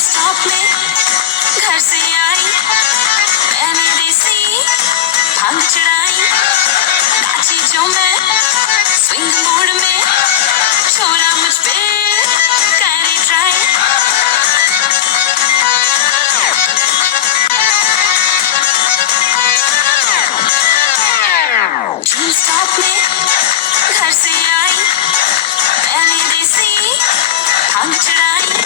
Stop में घर से आई, मैंने देसी भांग चढ़ाई, नाची जो मैं स्विंग मूड में, छोरा मुझ पे करे ट्राई। जून स्टॉप में घर से आई, मैंने देसी भांग चढ़ाई,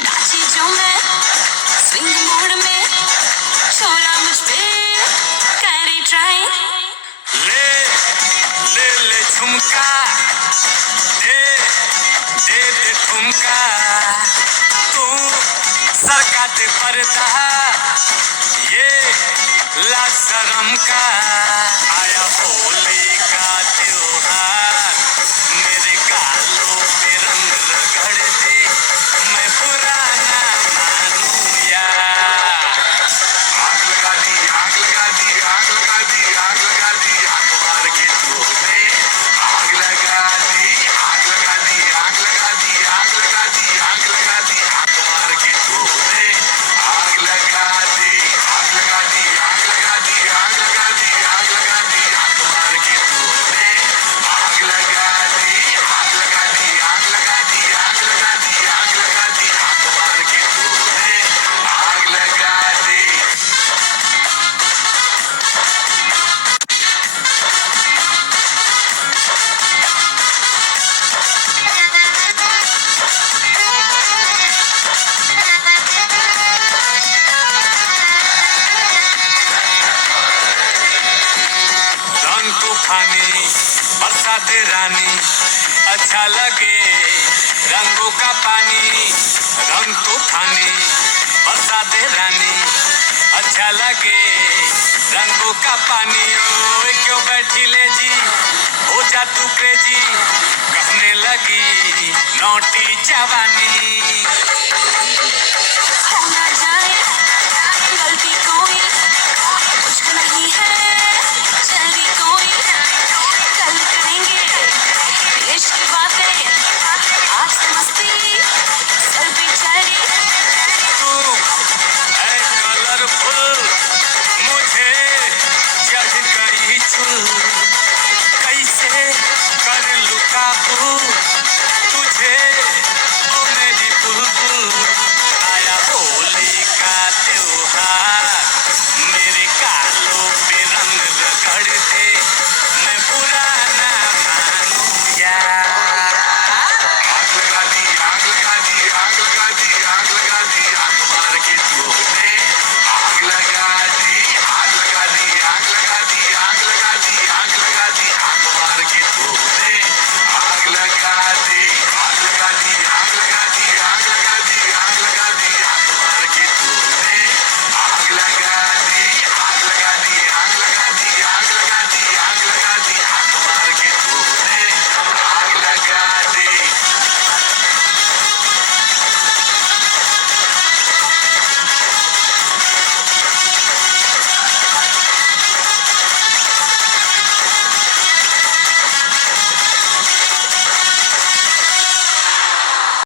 नाची जो मैं स्विंग मूड में, छोरा मुझ पे करे ट्राई। ले ले ले झुमका, दे दे दे ठुमका, तू सरका दे पर्दा, ये लाज शर्म का। आया होली का त्योहार, मेरे गालों पे रंग रगड़ दे, मैं बुरा ना मानूं यार। आग लगा दी, आग लगा दी, आग लगा दी, आग लगा दी, आग मार के तूने आग लगा दी, आग लगा दी, आग लगा दी, आग लगा दी, आग लगा दी, आग मार के तूने आग लगा दी, आग लगा दी, आग लगा दी, आग लगा दी, आग लगा दी, आग मार के तूने आग लगा दी, आग लगा दी, आग लगा दी, आग लगा दी, आग लगा दी, आग मार के तूने आग लगा दी। रंग तूफानी बरसात रानी, अच्छा लगे रंगों का पानी। रंग तूफानी बरसात रानी, अच्छा लगे रंगों का पानी। ओए क्यों बैठी ले जी, हो जा तू क्रेजी, कहने लगी नौटी जवानी।